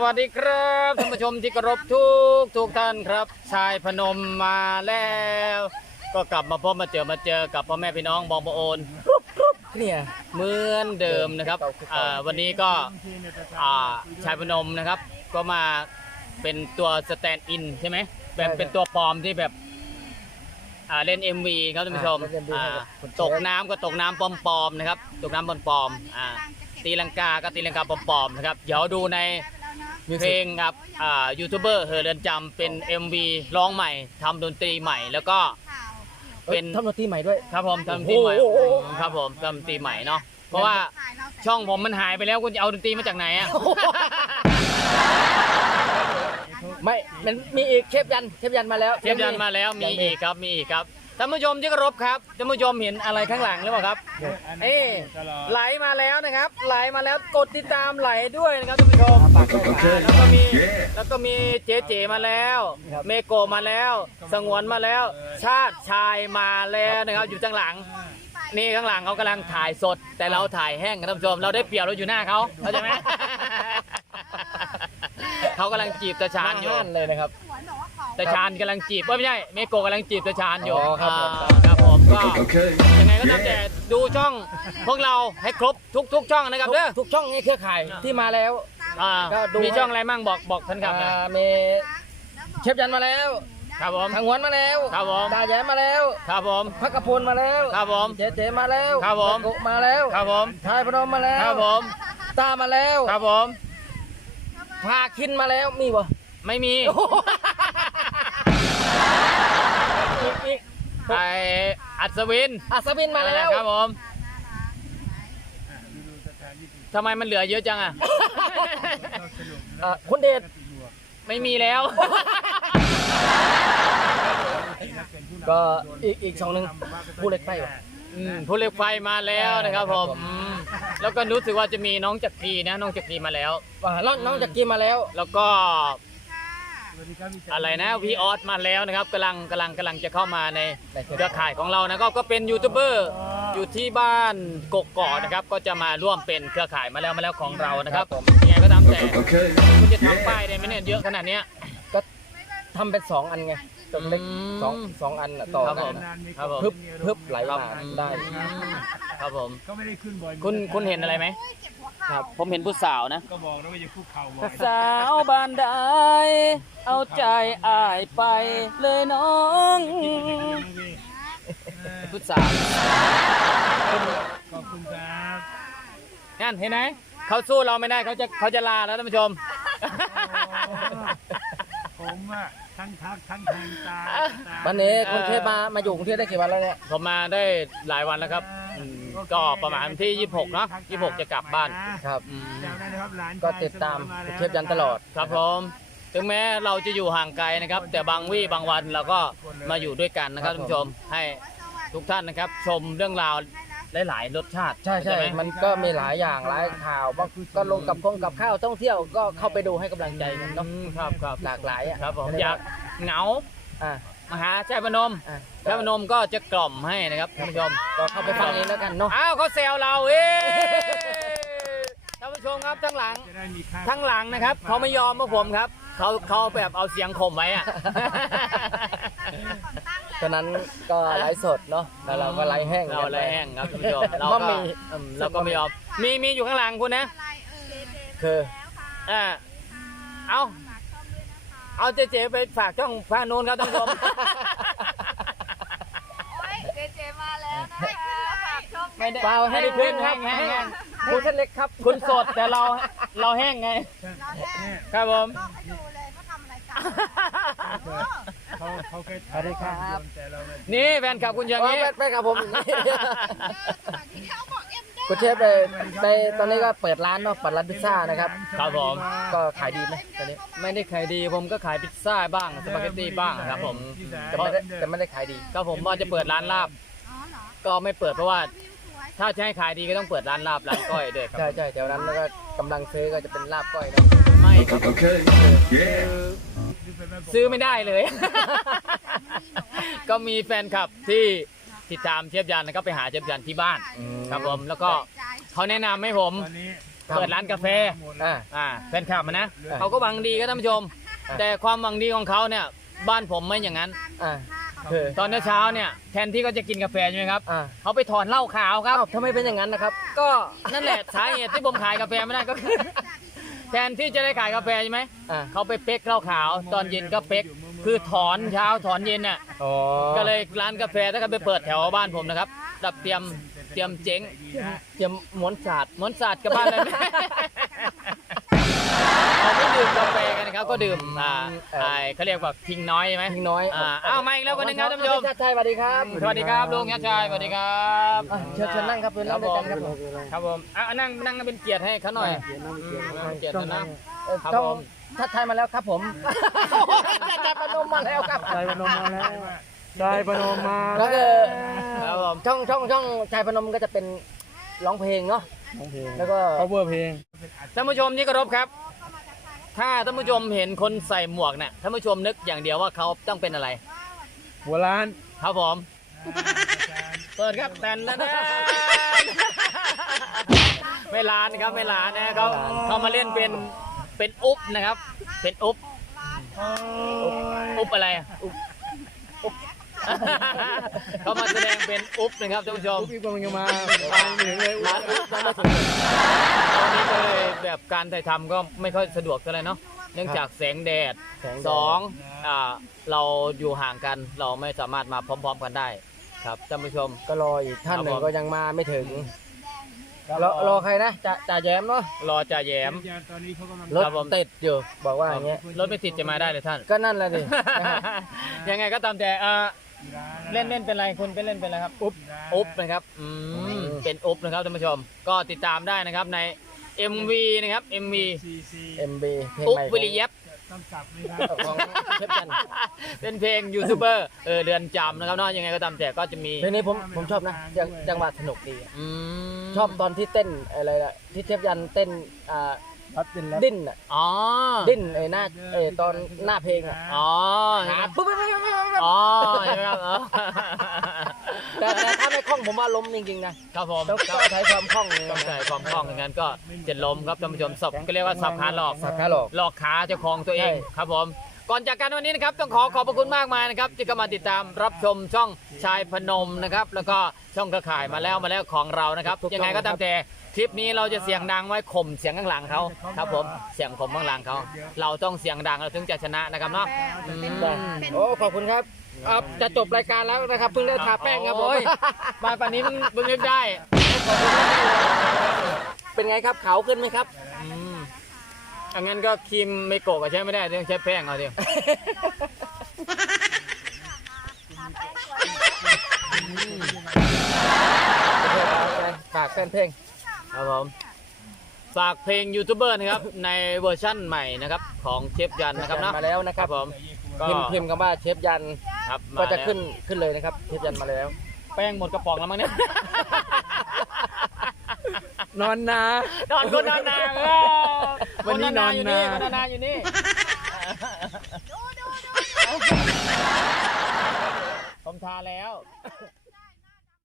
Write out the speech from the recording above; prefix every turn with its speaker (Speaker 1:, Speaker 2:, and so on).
Speaker 1: วัสดีครับท่านผู้ชมที่เคารพทุกท่านครับชายพนมมาแล้วก็กลับมาพบมาเจอกับพ่อแม่พี่น้องบองประโอนเนี่ยเหมือนเดิมนะครับวันนี้ก็ชายพนมนะครับก็มาเป็นตัวสแตนด์อินใช่ไหมแบบเป็นตัวปลอมที่แบบเล่น MV ครับท่านผู้ชมตกน้ำก็ตกน้ำปลอมๆนะครับตกน้ำปลอมๆตีลังกาก็ตีลังกาปลอมๆนะครับเดี๋ยวดูในเพลงครับยูทูบเบอร์เรือนจำเป็น MV ร้องใหม่ทำดนตรีใหม่แล้วก็เป็น
Speaker 2: ทำดนตรีใหม่ด้วย
Speaker 1: ครับผมทำดนตรีใหม่ครับผมทำดนตรีใหม่เนาะเพราะว่าช่องผมมันหายไปแล้วคุณจะเอาดนตรีมาจากไหนอ่ะ
Speaker 2: ไม่มันมีอีกเทปยันมาแล้ว
Speaker 1: เทปยันมาแล้วมีอีกครับท่านผู้ชมที่เคารพครับท่านผู้ชมเห็นอะไรข้างหลังหรือเปล่าครับไหลมาแล้วนะครับไหลมาแล้วกดติดตามไหลด้วยนะครับท่านผู้ชมแล้วก็มีเจ๊มาแล้วเมโกมาแล้วสงวนมาแล้วชาติชายมาแล้วนะครับอยู่ข้างหลังนี่ข้างหลังเขากำลังถ่ายสดแต่เราถ่ายแห้งท่านผู้ชมเราได้เปรียบเราอยู่หน้าเขาเข้าใจไหมเขากำลังจีบตาชานอยู่
Speaker 2: เลยนะครับ
Speaker 1: ตาชานกำลังจีบไม่ใช่เมโกกำลังจีบตาชานอยู่ครับผมก็ยังไงก็ตามแต่ดูช่องพวกเราให้ครบทุกช่องนะครับเด้อ
Speaker 2: ทุกช่องในเครือข่ายที่มาแล้ว
Speaker 1: มีช่องอะไรมั่งบอกท่านครับ
Speaker 2: มีเชฟยันมาแล้ว
Speaker 1: ครับผม
Speaker 2: ทางหวนมาแล้ว
Speaker 1: ครับผม
Speaker 2: ตาแย้มมาแล้ว
Speaker 1: ครับผม
Speaker 2: พักกระพลมาแล้ว
Speaker 1: ครับผม
Speaker 2: เจ๊มาแล้ว
Speaker 1: ครับผม
Speaker 2: กุมาแล้ว
Speaker 1: ครับผม
Speaker 2: ชายพนมมาแล้ว
Speaker 1: ครับผม
Speaker 2: ตามาแล้ว
Speaker 1: ครับผม
Speaker 2: พาคินมาแล้วมีบ่
Speaker 1: ไม่มีไออัศวิน
Speaker 2: มาแล้ว
Speaker 1: ครับผมทำไมมันเหลือเยอะจังอ่ะ
Speaker 2: คุณเดช
Speaker 1: ไม่มีแล้ว
Speaker 2: ก็อีกช่องนึงผู้เล็กไฟ
Speaker 1: ผู้เล็กไฟมาแล้วนะครับผมแล้วก็รู้สึกว่าจะมีน้องจักรีนะน้องจักรีมาแล้ว
Speaker 2: น้องจักรีมาแล้ว
Speaker 1: แล้วก็อะไรนะวีออสมาแล้วนะครับกำลังจะเข้ามาในเครือข่ายของเรานะก็เป็นยูทูบเบอร์อยู่ที่บ้านกกอกนะครับก็จะมาร่วมเป็นเครือข่ายมาแล้วของเรานะครับยังไงก็ตามแต่คุณจะทำป้ายได้ไหมเนี่ยเยอะขนาดนี้
Speaker 2: ก็ทำเป็น2 อันไงตัวเล็กสองอันต่อกัน
Speaker 1: ครับผม
Speaker 2: พึบไหลมาได้
Speaker 1: ครับผม
Speaker 3: ก็ไม่ได้ขึ้นบ่อย
Speaker 1: คุณเห็นอะไรไหมครับผมเห็นผู้สาวนะ
Speaker 3: ก็บอกแล้วว่าจะคุกเข่าบ่อย
Speaker 1: สาวบานใดเอาใจอายไปเลยน้องผู้สาว
Speaker 3: ขอบคุณครับ
Speaker 1: งั้นเห็นไหมเขาสู้เราไม่ได้เขาจะลาแล้วท่านผู้ชม
Speaker 3: ผมอะทั้งทักทั้งแทงตา
Speaker 2: วันนี้คุณเทพมาอยู่กรุงเทพได้กี่วันแล้วเนี่ย
Speaker 1: ผมมาได้หลายวันแล้วครับก็ประมาณที่26เนาะ26จะกลับบ้าน
Speaker 2: ครับก็ติดตามเทพยันตลอด
Speaker 1: ครับผมถึงแม้เราจะอยู่ห่างไกลนะครับแต่บางวันเราก็มาอยู่ด้วยกันนะครับท่านผู้ชมให้ทุกท่านนะครับชมเรื่องราวหลายรสชาติ
Speaker 2: ใช่มันก็มีหลายอย่างหลายข่าวบางก็ลงกับข้าวท่องเที่ยวก็เข้าไปดูให้กำลังใจกันเนาะ
Speaker 1: ครับ
Speaker 2: หลากหลายอ่ะ
Speaker 1: ครับผมอยากเหงามาหาชายพนมก็จะกล่อมให้นะครับท่านผู้ชม
Speaker 2: ก็เข้าไปฟังเองแล้วกันเนาะ
Speaker 1: เขาแซวเราท่านผู้ชมครับทั้งหลังนะครับเขาไม่ยอมพวกผมครับเขาแบบเอาเสียงข่มไว้อะ
Speaker 2: ตอนนั้นก็ไลฟ์สดเนาะแล้วเราก็ไลฟ์แห้ง
Speaker 1: เราไลฟ์แห้งครับท่านผู้ชมเราก็ไม่ยอมมีอยู่ข้างหลังคุณนะ
Speaker 2: คือ
Speaker 1: เอาเจ๊ไปฝากช่องพานูนครับท่านผู้ชม
Speaker 4: เจ๊มาแล้วฝากช่อง
Speaker 1: ไม่ได้เปล่าให้ขึ้นแห้ง
Speaker 2: คุณเล็กครับ
Speaker 1: คุณสดแต่เราแห้งไงครับผม
Speaker 4: ให้ดูเลยเขาทำอะไรกัน
Speaker 3: เขาแค่
Speaker 2: สวัสดีครับ
Speaker 1: นี่แฟนคลับคุณอย่างนี้
Speaker 2: แฟนคลับผมคุณเชฟไปตอนนี้ก็เปิดร้านเนาะเปิดร้านพิซซ่านะครับ
Speaker 1: ครับผม
Speaker 2: ก็ขายดีไหมตอนนี้
Speaker 1: ไม่ได้ขายดีผมก็ขายพิซซ่าบ้างสปาเกตตี้บ้างครับผม
Speaker 2: แต่ไม่ได้ขายดี
Speaker 1: ก็ผมว่าจะเปิดร้านลาบก็ไม่เปิดเพราะว่าถ้าจะให้ขายดีก็ต้องเปิดร้านลาบร้านก้อยด้วยครับ
Speaker 2: ใช่แถวนั้นแล้วก็กำลังซื้อก็จะเป็นลาบก้อยเนาะ
Speaker 1: ไม่ครับซื้อไม่ได้เลยก็มีแฟนคลับที่ติดตามเชฟยันนะครับไปหาเชฟยันที่บ้านครับผมแล้วก็เขาแนะนำให้ผมเปิดร้านกาแฟ แฟนคลับนะ
Speaker 2: อ่า
Speaker 1: เขาก็หวังดีครับท่านผู้ชม
Speaker 2: อ่า
Speaker 1: แต่ความหวังดีของเขาเนี่ยบ้านผมไม่อย่างนั้น
Speaker 2: อ่าคือ
Speaker 1: ตอนเช้าๆเนี่ยแทนที่เขาจะกินกาแฟใช่ไหมครับ
Speaker 2: อ่า
Speaker 1: เขาไปถอนเหล้าขาวครับ
Speaker 2: อ้าวทำไมเป็นอย่างนั้นนะครับ
Speaker 1: ก็นั่นแหละสาเหตุที่ผมขายกาแฟไม่ได้ก็คือ แทนที่จะได้ขายกาแฟใช่ไหม
Speaker 2: อ่า
Speaker 1: เขาไปเป๊กเหล้าขาวตอนเย็นก็เป๊กคือถอนเช้าถอนเย็นน่ะ
Speaker 2: อ๋อ
Speaker 1: ก็เลยร้านกาแฟถ้าเขาไปเปิดแถวบ้านผมนะครับดับเตรียมเจ๊ง
Speaker 2: เตรียมม้วนศาสตร์
Speaker 1: ม้วนศาสตร์กับบ้านเลยไหม เขาไม่ดื่มกาแฟกันนะครับก็ดื่มเขาเรียกว่าทิ้งน้อยใช่ไหม
Speaker 2: ทิ้งน้อย
Speaker 1: เอามาอีกแล้วคนหนึงครับท่านผู้ชม
Speaker 2: ชัดชัยสวัสดีครับ
Speaker 1: สวัสดีครับลุงชัดชัยสวัสดีครับ
Speaker 2: อ่ะเชิญนั่งครับเชิญนั่งด้วยกันครับผม
Speaker 1: ครับผมนั่งเป็นเกียรติให้เขาหน่อยเป็นเกียรตินะ ครับ
Speaker 2: ต้อง
Speaker 1: ผม
Speaker 2: ชัดชัยมาแล้วครับผมชัดชัยประนมมาแล้วครับ
Speaker 3: ใจพนมมาแล้วใจพนมมา
Speaker 2: แล้วก็
Speaker 1: ครับผม
Speaker 2: ช่องชายพนมก็จะเป็นร้องเพลงเนาะ
Speaker 3: ของเพลง
Speaker 2: แล้วก็
Speaker 3: cover เพลง
Speaker 1: ท่านผู้ชมที่เคารพครับ ถ้าท่านผู้ชมเห็นคนใส่หมวกเนี่ยท่านผู้ชมนึกอย่างเดียวว่าเขาต้องเป็นอะไร
Speaker 3: หัวล้าน
Speaker 1: ครับผม เปิดครับแตนแล้วนะไม่ล้านครับไม่ล้านนะเขามาเล่นเป็นอุ๊บนะครับ เป็นอุ๊บอุ๊บอะไรอะเขามาแสดงเป็นอุ๊บนะครับท่านผู้ชม
Speaker 3: พี่กำลังจะมาไปเหนือเลย
Speaker 1: ร้านอุ๊บต้องมาถึงตอนนี้ก็เลยแบบการถ่ายทำก็ไม่ค่อยสะดวกเท่าไหร่เนาะเนื่องจากแสงแดด สองเราอยู่ห่างกันเราไม่สามารถมาพร้อมๆกันได้ ครับท่านผู้ชม
Speaker 2: ก็รออีกท่านหนึ่
Speaker 1: ครั
Speaker 2: ง
Speaker 1: บผม
Speaker 2: ก็ยังมาไม่ถึงรอใครนะจ่าแย้มเนาะ
Speaker 1: รอจ่าแย้ม
Speaker 3: ตอนนี้เขากำลัง
Speaker 2: รถ
Speaker 1: ครับผม
Speaker 2: ติดอยู่บอกว่าอย่างเงี้ย
Speaker 1: รถไม่ติดจะมาได้เลยท่าน
Speaker 2: ก็นั่นแหละดินะครับ
Speaker 1: ยังไงก็ตามแต่เล่นเป็นไรคุณเป็นเล่นเป็นอะไรครับอุ๊บนะครับเป็นอุ๊บนะครับท่านผู้ชม ก็ติดตามได้นะครับใน MV นะครับ MV
Speaker 2: MB เพลง
Speaker 1: อุ๊บ
Speaker 2: ใหม่
Speaker 1: วิริยับ
Speaker 3: ต้องจับไหมครับ
Speaker 2: ของเชฟยัน
Speaker 1: เป็นเพลงยูทูบเบอร์เดือนจำนะครับเนาะยังไงก็ตามแต่ก็จะมี
Speaker 2: เพลงนี้ผมชอบนะจังหวะสนุกดีอะ
Speaker 1: ม
Speaker 2: ชอบตอนที่เต้นอะไรล่ะที่เชฟยันเต้น
Speaker 3: พัดเป็นแล้ว
Speaker 2: ดิ้นอ่ะ
Speaker 1: อ๋อ
Speaker 2: ดิ้นหน้าตอนหน้าเพลงอ่ะ
Speaker 1: อ๋อ
Speaker 2: หาปุ๊บปุ๊บปุ๊บปุ๊บปุ๊บ
Speaker 1: อ๋อใช่ไหมครับอ๋อ
Speaker 2: แต่ถ้าไม่คล่องผมว่าล้มจริงๆนะครับ
Speaker 1: ผม
Speaker 2: ต้องอาศัยความคล่อง
Speaker 1: ต้องใส่ความคล่องอย่างนั้นก็จะล้มครับท่านผู้ชมสับก็เรียกว่าสับขาหลอก
Speaker 2: สับขาหลอก
Speaker 1: หลอกขาเจ้าของตัวเอง
Speaker 2: ใช่
Speaker 1: ครับผม ก่อนจากกันวันนี้นะครับต้องขอบพระคุณมากมายนะครับที่เข้ามาติดตามรับชมช่องชายพนมนะครับแล้วก็ช่องเครือข่ายมาแล้วของเรานะครับยังไงก็ตามแต่คลิปนี้เราจะเสียงดังไว้ข่มเสียงข้างหลังเขาครับผมเสียงข่มข้างหลังเขาเราต้องเสียงดังเราถึงจะชนะนะครับเนาะอืม
Speaker 2: โอ้ขอบคุณครับจะจบรายการแล้วนะครับเพิ่งได้ทาแป้งครับผม
Speaker 1: โอ้ยมาป่านนี้มึงนึกได้
Speaker 2: เป็นไงครับขาวขึ้นไหมครับ
Speaker 1: อังั้นก็ครีมไม่โกะก็ใช้ไม่ได้ต้องใช้แป้งเอาเดียว
Speaker 2: ฝากแฟนเพลง
Speaker 1: ครับผมฝากเพลงยูทูบเบอร์นะครับในเวอร์ชั่นใหม่นะครับของเชฟยันนะครับเนาะ
Speaker 2: มาแล้วนะครับ
Speaker 1: ผมก็
Speaker 2: พิมพ์คำว่าเชฟยัน
Speaker 1: ครับมา
Speaker 2: ก็จะ
Speaker 1: แล้ว
Speaker 2: ขึ้นเลยนะครับเชฟยันมาแล้ว
Speaker 1: แป้งหมดกระป๋องแล้วมั้งเนี่ย
Speaker 2: นอนนา
Speaker 1: นอนคนนอนนา
Speaker 2: วันนี้นอนนา
Speaker 1: คนนอนนาอยู่นี่ผมทาแล้ว